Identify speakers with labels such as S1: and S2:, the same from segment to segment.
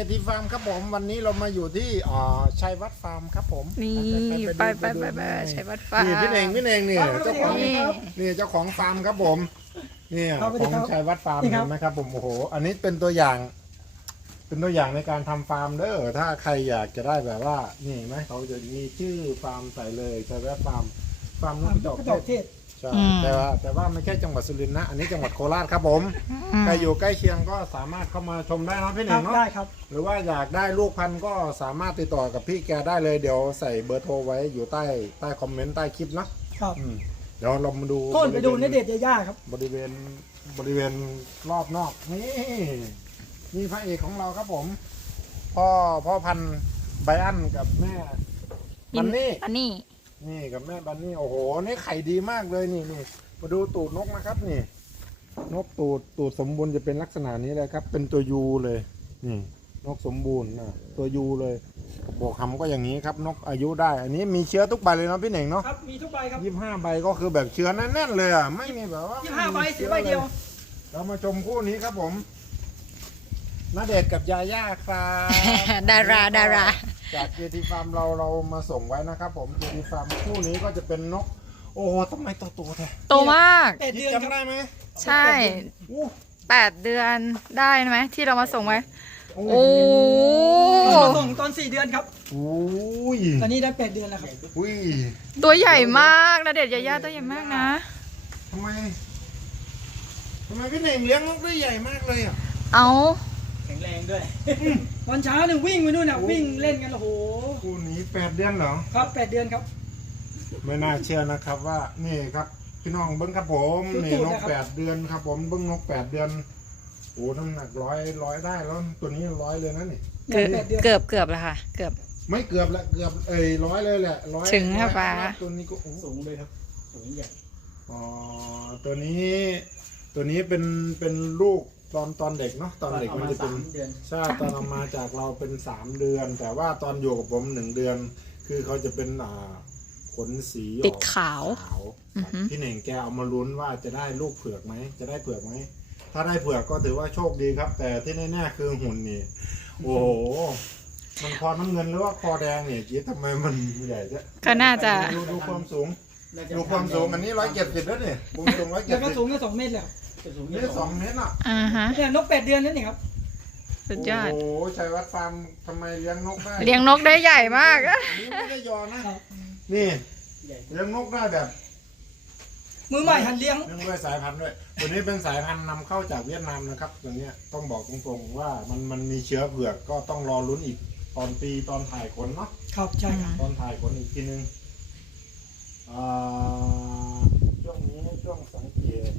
S1: ทีฟาร์มครับผมวันนี้เรามาอยู่ที่ชัยวัฒน์ฟาร์มครับผม
S2: นี่ไปชัยวัฒน์ฟาร์ม
S1: นี่พี่เองเนี่ยเจ้าของนี่เจ้าของฟาร์มครับผมนี่ของชัยวัฒน์ฟาร์มเห็นไหมครับผมโอ้โหอันนี้เป็นตัวอย่างในการทำฟาร์มเด้อถ้าใครอยากจะได้แบบว่านี่ไหมเขาจะมีชื่อฟาร์มใส่เลยชัยวัฒน์ฟาร์มนกกระจอกเทศใช่แต่ว่าไม่ใช่จังหวัดสุรินทร์นะอันนี้จังหวัดโคราชครับผมใครอยู่ใกล้เคียงก็สามารถเข้ามาชมได้นะพี่หนึ่งเนาะ
S3: ได้ครับ
S1: หรือว่าอยากได้ลูกพันธุ์ก็สามารถติดต่อกับพี่แกได้เลยเดี๋ยวใส่เบอร์โทรไว้อยู่ใต้คอมเมนต์ใต้คลิปนะครับเดี๋ยวเรามาดู
S3: ต้นไปดูในเด็ดย่าครับ
S1: บริเวณรอบนอกนี่พระเอกของเราครับผมพ่อพันธุ์ไบอันกับแม่บันนี่กับแม่บันนี่โอ้โหนี่ไข่ดีมากเลยนี่มาดูตูดนกนะครับนี่นกตูดสมบูรณ์จะเป็นลักษณะนี้เลยครับเป็นตัวยูเลยนี่นกสมบูรณ์นะตัวยูเลยบอกคำก็อย่างนี้ครับนกอายุได้อันนี้มีเชื้อทุกใบเลยเนาะพี่เหน่งเนาะ
S3: ครับมีทุกใบครับ
S1: 25 ใบก็คือแบบเชื้อแน่นๆเลยอ่ะไม่มีแบบว่า
S3: 25 ใบเสียใบเดียว
S1: เรามาชมคู่นี้ครับผมณเดชน์กับยาย่าครับ
S2: ดารา
S1: จากเจทีฟาร์มเรามาส่งไว้นะครับผมเจทีฟาร์มคู่นี้ก็จะเป็นนกโอ้โหทำไมโตแท้
S2: โตมาก
S1: จำได้ไหม
S2: ใช่8 เดือนได้ไหมที่เรามาส่งไว้โอ้
S3: มาส่งตอน4 เดือนครับตอนนี้ได้8 เดือนแล้วครับ
S2: ตัวใหญ่มากนะเด็ดยาย่าตัวใหญ่มากนะ
S1: ทำไมพี่เน่งเลี้ยงนกได้ใหญ่มากเลยอ่ะ
S2: เอา
S3: แข็งแรงด้วยวันเช้าหนึ่งวิ่งไปนู่นน่ะวิ่งเล่นกันโอ้โห
S1: คู่นี้8 เดือนเหรอ
S3: ครับ8 เดือนครับ
S1: ไม่น่าเชื่อนะครับว่านี่ครับพี่น้องเบิ้งครับผมนี่นก8 เดือนครับผมเบิ้งนก8 เดือนโอ้น้ำหนักร้อยได้แล้วตัวนี้100เลยนะนี่
S2: เกือบแล้วค่ะเกือบ
S1: ไม่เกือบละเกือบ100เลยแหละ100
S2: ถึงครับป้า
S1: ตัวนี้ก็
S3: สูงเลยครับสูงใหญ่
S1: ตัวนี้เป็นลูกตอนเด็กเนาะตอนเด็กมันจะเป็นใช่ตอนออกมาจากเราเป็น3 เดือนแต่ว่าตอนอยู่กับผม1 เดือนคือเขาจะเป็นขนสี
S2: ติดขาว
S1: พี่เน่งแกเอามาลุ้นว่าจะได้ลูกเผือกไหมจะได้เผือกไหมถ้าได้เผือกก็ถือว่าโชคดีครับแต่ที่แน่ๆคือหุ่นนี่โอ้โหมันคอน้ำเงินหรือว่าคอแดงเนี่ยจี๊ดทำไมมันใหญ่จ้ะ
S2: ก็น่าจะ
S1: ดูความสูงอันนี้170แล้วเนี่ยผมสูง170
S3: แล้วก็สูงก็2 เมตรแล้ว
S1: นี่2 เมตรอ่ะ
S3: เนี่ยนก8 เดือนนั่นเองครับ
S2: สุดยอด
S1: โอ้ชัยวัฒน์ฟาร์มทำไมเลี้ยงนกได้
S2: ใหญ่มาก
S1: นี่ไม่ได้ยอนะนี่เลี้ยงนกได้แบบ
S3: มือใหม่หันเลี้ยง
S1: ด้วยสายพันธุ์ด้วยตัวนี้เป็นสายพันธุ์นำเข้าจากเวียดนามนะครับตัวนี้ต้องบอกตรงๆว่ามันมีเชื้อเผือกก็ต้องรอลุ้นอีกตอนถ่ายขนเนาะ
S3: ครับใช่ครับ
S1: ตอนถ่ายขนอีกทีนึงช่วงนี้ช่วงสังเกต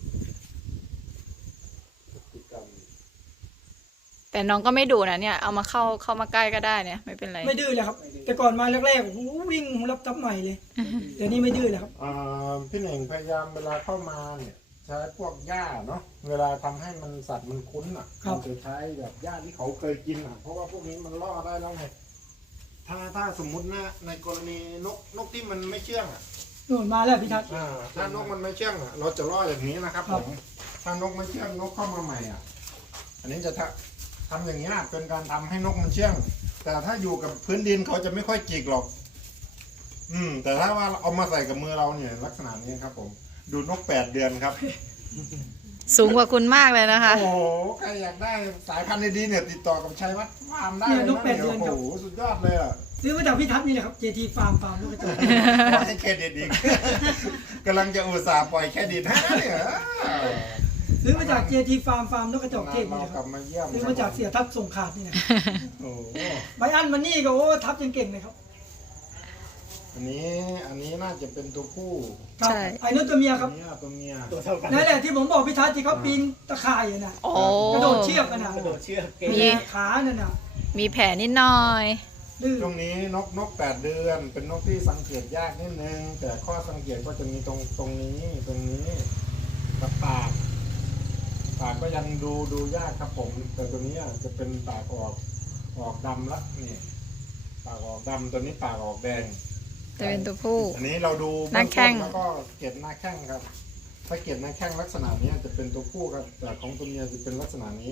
S2: แต่น้องก็ไม่ดุนะเนี่ยเอามาเข้ามาใกล้ก็ได้เนี่ยไม่เป็นไร
S3: ไม่ดื้อเลยครับแต่ก่อนมาแรกๆวิ่งรับทับใหม่เลยเดี๋ยวนี้ไม่ดื้อเลยครับ
S1: พี่เน่งพยายามเวลาเข้ามาเนี่ยใช้พวกหญ้าเนาะเวลาทำให้มันสัตว์มันคุ้นอ่ะเราจะใช้แบบหญ้าที่เขาเคยกินอ่ะเพราะว่าพวกนี้มันล่อได้แล้วไงถ้าสมมุตินะในกรณีนกที่มันไม่เชื่องอ่ะ
S3: นู่นมาแล้วพี่ทัศน์
S1: ถ้านกมันไม่เชื่องอ่ะเราจะล่ออย่างนี้นะครับผมถ้านกไม่เชื่องนกเข้ามาใหม่อ่ะอันนี้จะทำอย่างนี้เป็นการทำให้นกมันเชื่องแต่ถ้าอยู่กับพื้นดินเขาจะไม่ค่อยจิกหรอกแต่ถ้าว่าเอามาใส่กับมือเราเนี่ยลักษณะนี้ครับผมดูนก8 เดือนครับ
S2: สูงกว่าคุณมากเลยนะคะ
S1: โอ้โหใครอยากได้สายพันธุ์ดีๆเนี่ยติดต่อกับชัยวัฒน์ฟาร์มได้
S3: นก8 เดือนครับ
S1: โอ้โหสุดยอดเลยอ่ะ
S3: ซื้อมาจากพี่ทัศน์นี่แหละครับ JT ฟาร์มลูกกระจอก
S1: ปล่อยให้เครดิตอีกกำลังจะอุตส่าห์ปล่อยเครดิตให้เนี่ย
S3: ซื้อมาจาก JT ฟาร์มนกกระจอกเทศนี่ครับซื้อมาจากเสียทัพส่งขาดนี่นะใบอันมันนี่ก็โอ้ทัพยังเก่งเลยครับ
S1: อันนี้น่าจะเป็นตัวผู้
S3: ใช่ไอ้นั่นตัวเมียครับ
S1: ตัวเมีย
S3: นั่นแหละที่ผมบอกพี่ทัศน์ที่เขาปีนตะข่ายน่ะกระโดดเชือกกันน่ะมีขานั่นน่ะ
S2: มีแผลนิดหน่อย
S1: ช่วงนี้นก8 เดือนเป็นนกที่สังเกตยากนิดนึงแต่ข้อสังเกตก็จะมีตรงนี้กับปากก็ยังดูยากครับผมแต่ตัวนี้จะเป็นปากออกดำละนี่ปากออกดำตัวนี้ปากออกแดง
S2: จะเป็นตัวผู้
S1: อันนี้เราดู
S2: หน้าแข้ง
S1: แล้วก็เกล็ดหน้าแข้งครับถ้าเกล็ดหน้าแข้งลักษณะนี้จะเป็นตัวผู้ครับแต่ของตัวเมียจะเป็นลักษณะนี้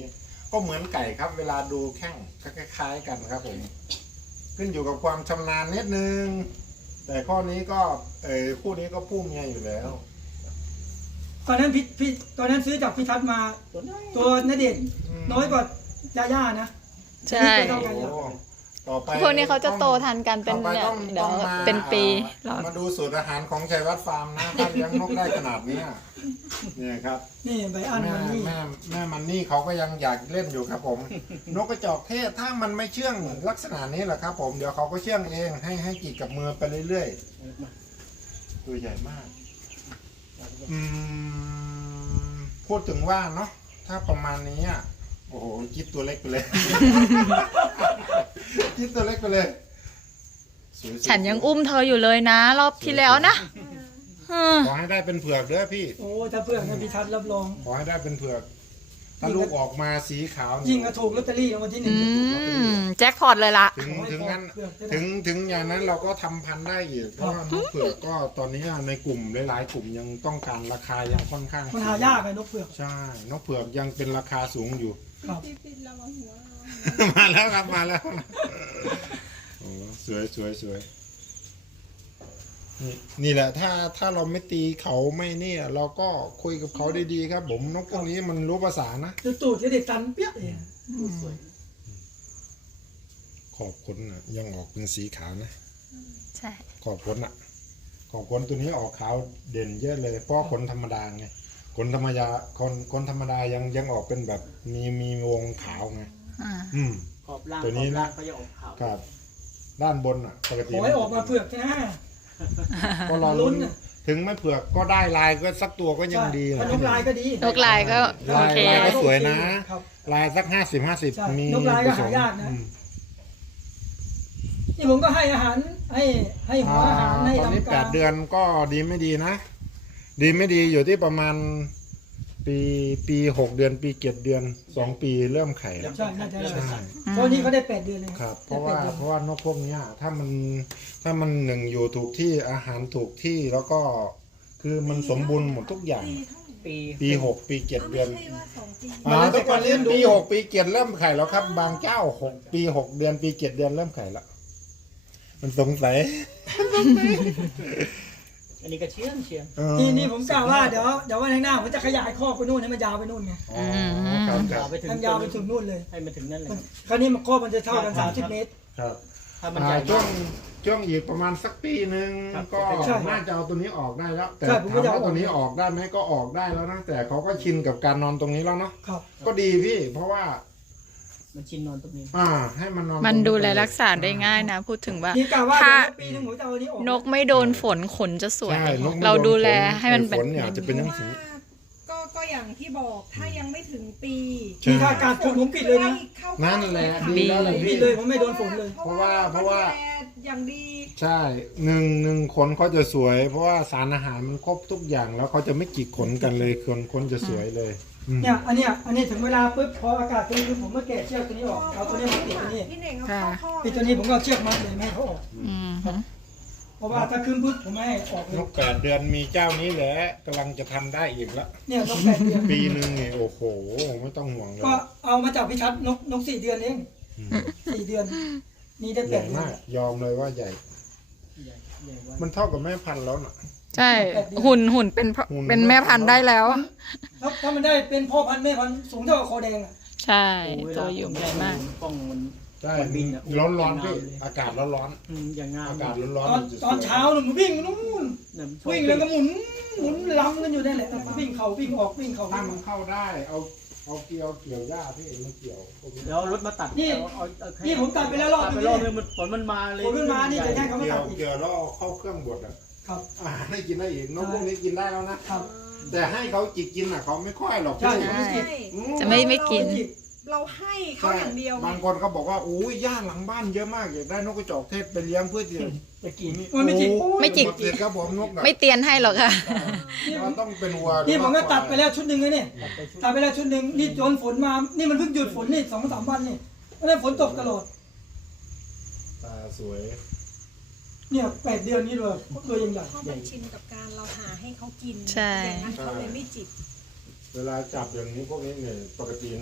S1: ก็เหมือนไก่ครับ เวลาดูแข้งก็คล้ายๆกันครับผมขึ้นอยู่กับความชำนาญนิดนึงแต่ข้อนี้ก็คู่นี้ก็ผู้เมียอยู่แล้ว
S3: ตอนนั้นพี่ตอนนั้นซื้อจากพี่ทัศน์มาตัวณเดชน์น้อยกว่ายาย่านะ
S2: ใช่
S3: ตัวเท่ากันอยู่
S1: ต่อไป
S2: พวกนี้เขาจะโตทันกันเป็น
S1: ต่อไ
S2: เนี่ย
S1: ต้อง
S2: เดี๋ยว
S1: มา
S2: เป็นปีเรา
S1: มาดูสูตรอาหารของชัยวัฒน์ฟาร์มนะถ้าเลี้ยงนกได้ขนาดเนี้ยเนี่ยครับ
S3: นี่ใบอัน
S1: แม่
S3: มันนี่
S1: แม่มันนี่เขาก็ยังอยากเล่นอยู่ครับผม นกกระจอกเทศถ้ามันไม่เชื่องลักษณะนี้แหละครับผมเดี๋ยวเขาก็เชื่องเองให้กีดกับมือไปเรื่อยๆตัวใหญ่มากพูดถึงว่าเนาะถ้าประมาณนี้อ่ะโอ้โหคิดตัวเล็กไปเลย คิดตัวเล็กไปเลยสวยๆ
S2: ฉันยังอุ้มเธออยู่เลยนะ รอบที่แล้วนะ
S1: ขอให้ได้เป็นเผือกเด้อพี่
S3: โอ้ถ้าเพื่อนนะพี่ทัศน์รับรอง
S1: ขอให้ได้เป็นเผือกถ้าลูกออกมาสีขาว
S3: ยิ่งก็ถูกลอตเตอรี่รางวัลที่หนึ่ง
S2: แจ็คพอตเลยล่ะ
S1: ถึงงั้นถึงอย่างนั้นเราก็ทำพันธุ์ได้อีกเพราะว่านกเผือกก็ตอนนี้ในกลุ่มหลายๆกลุ่มยังต้องการราคายังค่อนข้าง
S3: มันหายากไงนกเผือก
S1: ใช่นกเผือกยังเป็นราคาสูงอยู่
S3: ครับ
S1: มาแล้วครับมาแล้วโอ้สวยสวยสวยนี่แหละถ้าเราไม่ตีเขาไม่นี่เราก็คุยกับเขาดีๆครับผมนกพวกนี้มันรู้ภาษานะ
S3: ดูตูดจะเด็ดตันเปี้ยเอง
S1: ขอบขนนะยังออกเป็นสีขาวนะ
S2: ใช่
S1: ขอบขนอ่ะขอบขนตัวนี้ออกขาวเด่นเยอะเลยเพราะขนธรรมดาไงขนธรรมดาคนธรรมดายังออกเป็นแบบมีวงขาวไง
S4: ขอบล่าง
S1: ตัวนี้นะ
S4: เขาจะออกขาว
S1: ครับด้านบนอ่ะปกติ
S3: ขอให้ออกมาเผือกนะ
S1: ก็รอลุ้นถึงไม่เผือกก็ได้ลายก็สักตัวก็ยังดี
S3: นกลายก็ดี
S2: นกลายก็โอเค
S1: ลายก็สวยนะ
S3: ครับ
S1: ลายสัก50 มี
S3: นกลายก็หายากนะ นี่ผมก็ให้อาหารให้หัวอาหารให้
S1: ตอนนี้
S3: ทำการ
S1: 8 เดือนก็ดีไม่ดีนะ ดีไม่ดีอยู่ที่ประมาณปี6 เดือนปี7 เดือน2 ปีเริ่มไข่แล้ว
S3: ใช่น่าจะ
S1: ใช่
S3: ใช่เพราะนี่เขาได้8 เดือนเลย
S1: ครับเพราะว่านกพวกเนี้ยถ้ามันหนึ่งอยู่ถูกที่อาหารถูกที่แล้วก็คือมันสมบูรณ์หมดทุกอย่าง ปี6 ปี 7 เดือนทุกวันนี้ปี6 ปี 7 เริ่มไข่แล้วครับ บางเจ้า6 ปี 6 เดือนปี 7 เดือนเริ่มไข่แล้วมันสงสัย
S4: อันนี้ก็เชื่อง
S3: นี่ผมกล่าวว่าเดี๋ยววันข้างหน้าผมจะขยายคอกไปนู่นให้มันยาวไปนู่นไง
S1: อ๋อครับค
S4: ยา
S1: รั
S4: ว
S1: บ
S4: ไปถึง
S3: ทำยาวไปถึงนู่นเลย
S4: ให้มันถึงนั่นเลย
S3: คราวนี้มันคอกมันจะเท่ากัน30 เมตร
S1: ครับ
S4: ถ้ามันใหญ่
S1: ช่วงอีกประมาณสักปีหนึ่ง
S4: ครับ
S1: ก็
S3: ใช่
S1: น่าจะเอาตัวนี้ออกได้แล้ว แต่
S3: ใช่
S1: ถาม
S3: ผมก็จะเอา
S1: ว่าตัวนี้ออกได้ไหมก็ออกได้แล้วนะแต่เขาก็ชินกับการนอนตรงนี้แล้วเนาะ
S3: ครับ
S1: ก็ดีพี่ เพราะว่า
S4: มันชินนอนตรงนี้
S1: ให้มันนอน
S2: มัน
S1: ตรง
S2: ดูแลรักษาได้ง่ายนะ พูดถึงว่า
S3: นี่กล่าวว่า
S2: ถ้า
S3: เดี๋ยวปีหนึงผมจะเอาอันนี้ออก
S2: นกไม่โดนฝนขนจะสวย
S1: ใช่นกไม่
S2: เราดูแล
S1: โนฝ
S2: ให้มันเป็น
S1: ฝนเนี่ยจะเป็นหนังสือ
S5: ก็อย่างที่บอกถ้ายังไม่ถึงปี
S3: ที่ถ้าการฝนผมปิดเลยนะ
S1: นั่นแหละดีแล้วแหละ
S3: ปิ
S1: พี่
S3: ดเลยผมไม่โดนฝนเลย
S1: เพราะว่า
S5: ดูแลอย่างดี
S1: ใช่หนึ่งขนเขาจะสวย เพราะว่าสารอาหารมันครบทุกอย่างแล้วเขาจะไม่จิกขนกันเลยขนจะสวยเลย
S3: เนี่ยอันนี้ถึงเวลาปุ๊บพออากาศตัวนี้ขึ้นผมก็แกะเชือกตัวนี้ออกเอาตัวนี้มาติดตัวนี้
S5: พี่เน่งเอาเข้าข้อ
S3: ปิดตัวนี้ผมก็เอาเชือกมัดเลยไม่ให้เขาออก
S2: อืม
S3: เพราะว่าถ้าขึ้นปุ๊บผมไม่ให้ออกเลย
S1: นก8 เดือนมีเจ้านี้แหละกำลังจะทำได้อีกแล้ว
S3: เนี่ยนก8 เดือน
S1: ปีหนึ่งนี่โอ้โหไม่ต้องห่วงเลย
S3: ก็เอามาจากพิชัดนก4 เดือนเอง4 เดือน นี่ได้
S1: ใหญ่
S3: 8 เดือน
S1: มากยอมเลยว่าใหญ่
S4: ใหญ่ไว้
S1: มันเท่ากับแม่พันธุ์แล้วน่ะ
S2: ใช่หุ่นเป็นแม่พันธุ์ได้แล้ว
S3: แล้วถ้ามันได้เป็นพ่อพันธุ์แม่พันธุ์สูงเท่ากับคอแดงอ่ะ
S2: ใช่ตัวอยู่ใหญ่มาก
S4: กล้องมัน
S1: ใช่
S4: มันบินอะ
S1: ร้อนพี่อากาศร้อน
S4: อย่างงาม
S1: อากาศร้อน
S3: ตอนเช้าหนูวิ่งนู่น
S4: เนี่ย
S3: วิ่งแล้วก็หมุนล้ำกันอยู่นั่นแหละวิ่งเขาวิ่งออกวิ่งเขา
S1: ถ้ามันเข้าได้เอาเกี่ยวหญ้าพี่มันเกี่ยว
S4: เดี๋ยวรถมาตัด
S3: นี่ผมตัดไปแล้วรอบ
S4: ตัด
S3: นึ
S4: ไป
S3: ง
S4: รอบนึ
S3: นี่
S4: งมันฝนมันมาเลย
S3: ฝนมันมานี่จะได้
S1: เกี่ยวแล้วเข้าเครื่องบดอ่ะ
S3: ครับ
S1: ให้กินได้อีกนกพวกนี้กินได้แล้วนะครับ แต่ให้เขาจิกกินอ่ะเขาไม่ค่อยหรอก
S3: ใช่
S1: พี่
S3: ไม่กิน
S2: จะไม่กิน
S5: เราให้เขาอย่างเดียวไง
S1: บางคนเขาบอกว่าโอ้ยหญ้าหลังบ้านเยอะมากอยากได้นกกระจอกเทศไปเลี้ยงเพื่อที่
S4: จะกิน
S3: มันไม่จิก
S2: ไม่จิก
S1: หดเลยครับผมนก
S2: ไม่เตียนให้หรอกค่ะ
S1: มันต้องเป็นวัว
S3: นี่ผมก็ตัดไปแล้วชุดหนึ่งเลยนี่ตัดไปแล้วชุดหนึ่งนี่โดนฝนมานี่มันเพิ่งหยุดฝนนี่2-3 วันนี่เพราะฉะนั้นฝนตกตลอด
S1: ตาสวย
S3: เนี่ย8 เดือนนี่เลยตัวยังใหญ่
S5: เพราะมันชินกับการเราหาให้เขากิน
S2: ใช่
S5: อย่างนั้นเขาเลยไม่จิต
S1: เวลาจับอย่างนี้พวกนี้เนี่ยปกตินก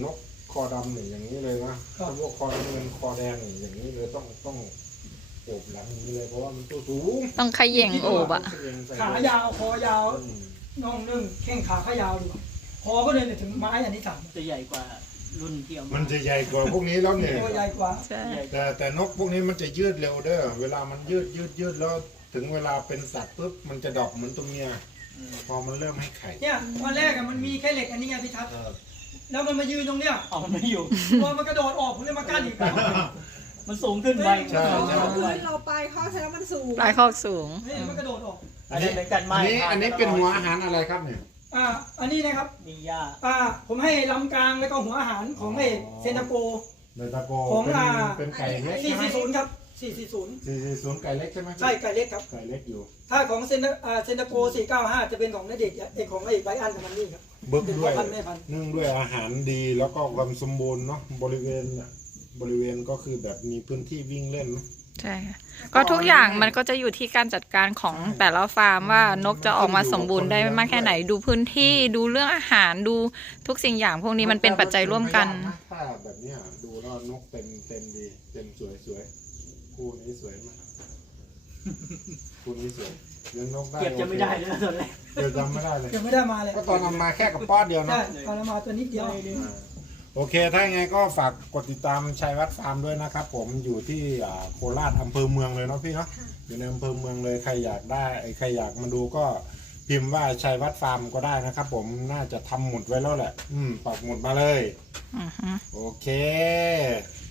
S1: คอดำเนี่ยอย่างนี้เลยนะถ้าพวกคอน้ำเงินคอแดงเนี่ยอย่างนี้เลยต้องโอบหลังนี้เลยเพราะว่ามันตัวสูง
S2: ต้องขย่งโอบอ่ะ
S3: ขายาวคอยาว
S1: อืม
S3: น่องนึ่งแข้งขาขายาวดูคอก็เดินถึงไม้อันนี้สาม
S4: จะใหญ่กว่ารุ่นที่เอา
S1: มั
S4: มัน
S1: จะใหญ่กว่าพวกนี้แล้วเนี่ย
S3: ตัวใหญ่กว่า
S2: ใช่
S1: แต่นกพวกนี้มันจะยืดเร็วเด้อเวลามันยืดแล้วถึงเวลาเป็นสัตว์ปุ๊บมันจะดรอปเหมือนตัวเมียพอมันเริ่มให้ไข่
S3: เนี่ยวันแรกอะมันมีแค่เหล็กอันนี้ไงพี่ทัศน์แล้วมันมายืนตรงเนี้ย
S4: เอามันไม่อยู่
S3: พอมันกระโดดออกผมเลยมากั้นอีก
S4: มันสูงขึ้นไป
S1: ใช่
S5: เอาพื้นเราไปเขาแสดงว่ามันสูง
S2: ปลายคอกสูง
S3: นี่มันกระโดดออก
S4: อันนี้เป็นกันไม้
S1: อันนี้เป็นหัวอาหารอะไรครับเนี่ย
S3: อันนี้นะครับ
S4: มีหญ้า
S3: ผมให้ลำกลางแล้วก็หัวอาหารของไอ้เซนตาโก
S1: เนตาโก
S3: ของ
S1: เป็นไก่เล็กใช่ไหม
S3: 440ครับ440
S1: 440ไก่เล็กใช่ไหม
S3: ใช่ไก่เล็กครับ
S1: ไก่เล็กอยู่
S3: ถ้าของเซนตาโก495จะเป็นของนเด็กของไอ้ไบอันกับมันนี่ครับ
S1: เบิก
S3: เป็น
S1: ด้วย
S3: พันแม่พัน
S1: เนื่องด้วยอาหารดีแล้วก็ความสมบูรณ์เนาะบริเวณก็คือแบบมีพื้นที่วิ่งเล่นเนอะ
S2: ใช่ค่ะก็ทุกอย่างมันก็จะอยู่ที่การจัดการของแต่ละฟาร์มว่านกจะออกมาสมบูรณ์ได้มากแค่ไหนดูพื้นที่ดูเรื่องอาหารดูทุกสิ่งอย่างพวกนี้มันเป็นปัจจัยร่วมกัน
S1: ถ้าแบบเนี้ยดูแล้วนกเต็มดีเต็มสวยคู่นี้สวยมากคู่นี้สวยเลี้ยงนกได้
S4: เก็บจะไม่ได้เลยนะตอนแรก
S1: เก็บจำไม่ได้เลย
S3: ยังไม่ได้มาเลย
S1: ก็ตอนนำมาแค่กับป้อนเดียว
S3: ใช่
S1: เนาะ
S3: ตอนเรามาตัวนิดเดียว
S1: โอเค ถ้ายังไงก็ฝากกดติดตามชัยวัฒน์ฟาร์มด้วยนะครับ ผมอยู่ที่โคราชอำเภอเมืองเลยเนาะพี่เนาะอยู่ในอำเภอเมืองเลยใครอยากได้ใครอยากมาดูก็พิมพ์ว่าชัยวัฒน์ฟาร์มก็ได้นะครับ ผมน่าจะทำหมุดไว้แล้วแหละปักหมุดมาเลย
S2: อือฮึ
S1: โอเค